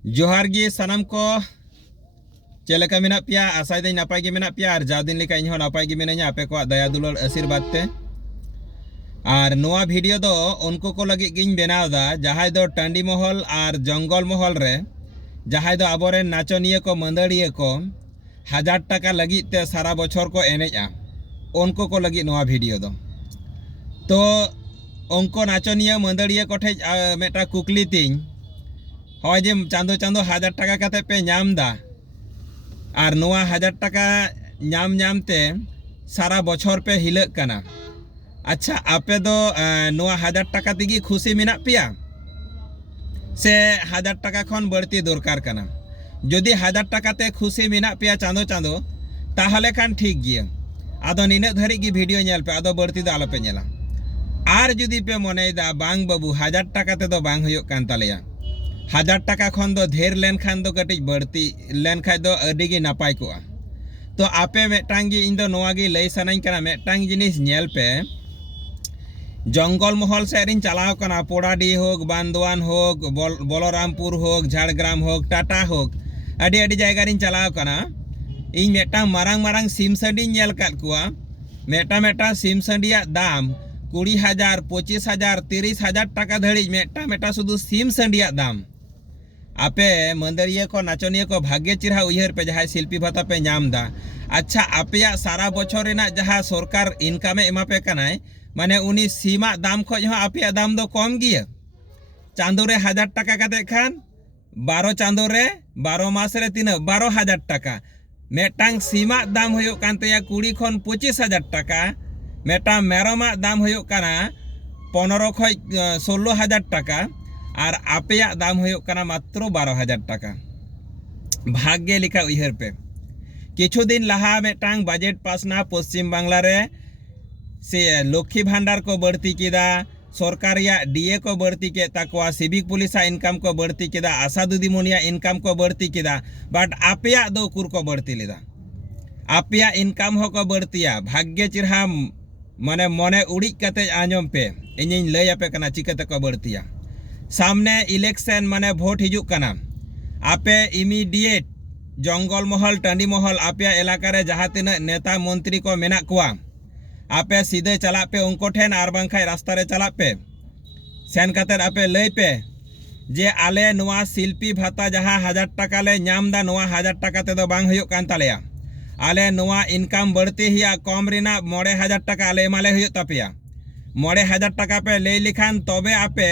जोहार गे सनम को चेलेका मेना पिया आशा दिन नापाय गे मेना पिया और जाव दिन लेका इनहो नापाय गे मेना आपे को दया दुलार आशीर्वाद ते और नोआ वीडियो दो उनको को लगी गिन बनाव दा जहाय दो टांडी महल और जंगल महल रे जहाय दो आबोरे नाचनिया को मंदड़िया को 1000 टाका लगी ते सारा बछर को एनेजा उनको को लगी नोआ वीडियो दो तो उनको नाचनिया मंदड़िया को ठे मेटा कुकली तीन হয় যে চাঁদো চাঁদো 1000 টাকা কাতে পে নাম দা আর নোয়া 1000 টাকা নাম নামতে সারা বছর পে হিলক কানা আচ্ছা আপে দো নোয়া 1000 টাকা দিগি খুশি মিনা পিয়া সে 1000 টাকা খন বাড়তি দরকার কানা যদি 1000 টাকাতে খুশি মিনা পিয়া চাঁদো চাঁদো তাহলে খান ঠিক গিয়া আদো নিনে ধরি কি ভিডিও নেল পে আদো বাড়তি দো আলো পে নেলা আর যদি পে মনে দা বাং বাবু 1000 টাকাতে দো বাং হইও কান তালেয়া 1000 টাকা खन दो धेर लेन खान दो कटिज बढ़ती लेन खाय दो अडिगे नापाय को तो आपे मेटांगी इन दो नोआगी लई सनाई कना मेटांग जिनिस नेल पे जंगल महल सेरिन चलाव कना पोड़ाडी होक बांदवान होक बलरामपुर होक झाड़ग्राम होक टाटा होक अडी अडी जायगा रिन चलाव कना इन मेटांग मारांग मारांग सिम सडी नेल काट कुआ मेटा मेटा सिम सडिया दाम 20,000 25,000 30,000 टाका धड़ी मेटा मेटा शुद्ध सिम सडिया दाम आपे मंदरिया को नाचनिया को भाग्य चिरहा उयहर पे जहाँ शिल्पी भत्ता पे नाम दा अच्छा आपे सारा बछर जहाँ सरकार इनकामे एमा पे कनाय माने उनी सीमा दाम खो जहाँ आपे दाम दो कम गिया चांदो रे 1000 टाका काते खान 12 चांदो रे 12 मास रे 12,000 टाका मेटांग सीमा दाम होयो कानते कुड़ी खन 25,000 टाका मेटा मेरोमा दाम होयो काना 15 खो 16,000 टाका और आपेया दाम होयो काना मात्र 12,000 टाका भाग्य लिखा उयहर पे किछु दिन लहा मेटांग बजेट पासना पश्चिम बांग्ला रे से लक्ष्मी भांडार को बढ़ती किदा सरकारिया डीए को बढ़ती के ताकवा सिविक पुलिसा इनकम को बढ़ती किदा आशा दुदीमुनिया इनकम को बढ़ती किदा बट आपेया दो कुर को बढ़ती लेदा आपेया इनकम हो को बढ़तिया भाग्य चिरहा माने मने उड़ी कते आंजम पे इनिन लय आपे कना चिकते को बढ़तिया सामने इलेक्शन माने भोट हिजुक कना आपे इमीडिएट जंगल महल टांडी महल आपे इलाका रे जहाँ तीन नेता मंत्री को मेना कुआ आपे सीधे चला पे उनको ठेन आर बांखाय रास्ता रे चला पे सेन काते आपे लय पे जे आले नुआ शिल्पी भाता जहाँ 1000 टाका ले नाम दा नुआ 1000 टाका ते दो बांग हुयो कान तालेया आले नुआ इनकम बढ़ती हिया कम रिना 9,000 टाका आले माले हुयो तापिया 9,000 टाका पे ले लिखान तबे आपे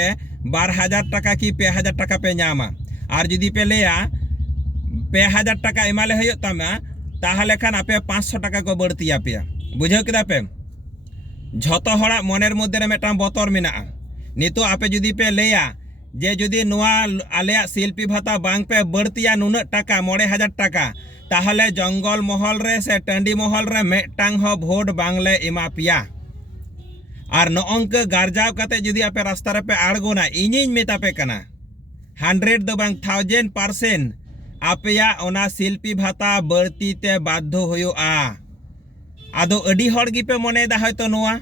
12,000 टाका की 5,000 टाका पे नामा और जुदी पे लेया 5,000 टाका एमाले हुयो तामा ताहले खान आपे 500 टाका को बढ़ती आपेया बुझाव केदा पे झतो हड़ा मनेर मध्य रे मेटा बतर मेना नितो आपे जुदी पे लेया जे जुदी नुआ आलेया शिल्पी भाता बांग पे बढ़तिया नुना टाका 9,000 टाका ताहले जंगल महल रे से टांडी महल रे मेटांग हो भोट बांगले एमा पिया और नोंक गारजाव कते जुदी आपे रास्ता रे पे आड़गोना इनिन मेता पे कना 100 दो बांग 1000% आपेया ओना शिल्पी भाता बढ़ती ते बाध्य होयो आदो अडी हड़ गी पे मने दा हयतो नोआ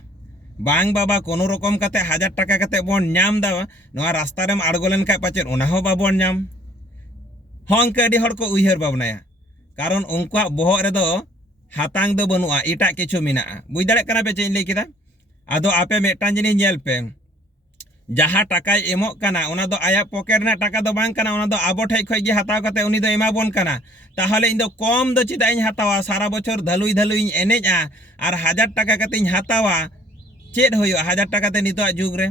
बांग बाबा कोनो रकम कते 1000 टाका कते बोन नाम दा नोआ रास्ता रेम आड़गोलेन का पाचेर ओना हो बाबोन नाम हंक अडी हड़ को उयहर बाबनाया कारण उनका बोहग रे दो हातांग दो बनुआ इटा किछु मिना बुझ दाड़े कना पे चेन लई केदा आदो आपे मेटां जिनिस नेल पे जहाँ टाकाय एमो काना ओना दो आया पॉकेट ना टाका दो बांग काना ओना दो आबो ठेज खय गे हाताव कते उनी दो एमा बोन काना ताहले इन दो कम दो चिदा इन हातावा सारा बछर धलुई धलुई एनेजा और 1000 टाका कते इन हातावा चेद होयो 1000 टाका ते नितो जुग रे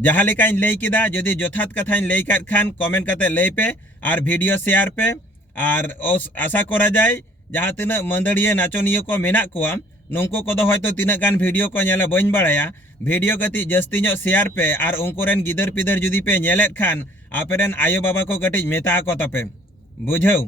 जहाँ लेका इन लई केदा जदि जथात कथा इन लई काट खान कमेंट कते लई पे और वीडियो शेयर पे और आशा करा जाए जहाँ तीन मंदड़िया नाचनिया को मेना कुआ नुंको को हयतो तीना गान वीडियो को नेला बइन बाड़ाया वीडियो कति जस्ती ᱧᱚᱜ शेयर पे और उनकोरेन गिदर पिदर जुदी पे नेलेत खान आपेरेन आयो बाबा को कटिज मेता को तपे बुझाव।